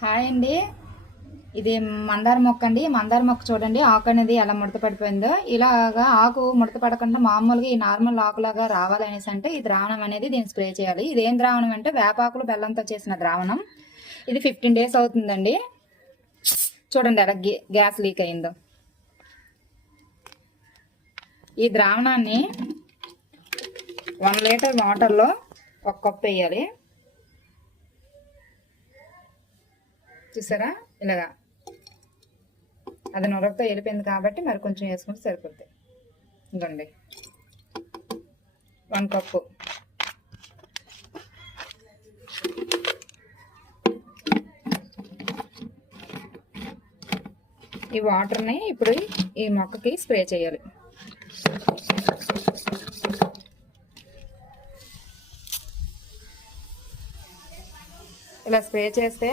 Hi అండి. ఇది మందార మొక్క అండి. మందార మొక్క చూడండి, ఆకు అనేది ఎలా ముడత పడిపోయిందో. ఇలాగా ఆకు ముడత పడకుండా మామూలుగా ఈ నార్మల్ ఆకులాగా రావాలనేసి అంటే ఈ ద్రావణం అనేది దీన్ని స్ప్రే చేయాలి. ఇది ఏం ద్రావణం అంటే వేపాకులు బెల్లంతో చేసిన ద్రావణం. ఇది 15 days అవుతుందండి. చూడండి ఎలా గ్యాస్ లీక్ అయిందో. ఈ ద్రావణాన్ని 1 లీటర్ వాటర్లో 1 కప్పు వేయాలి. చూసారా ఇలాగా అది నొరగతో వెళ్ళిపోయింది కాబట్టి మరి కొంచెం వేసుకుంటే సరిపోతుంది. ఇదండి 1 కప్పు. ఈ వాటర్ని ఇప్పుడు ఈ మొక్కకి స్ప్రే చేయాలి. ఇలా స్ప్రే చేస్తే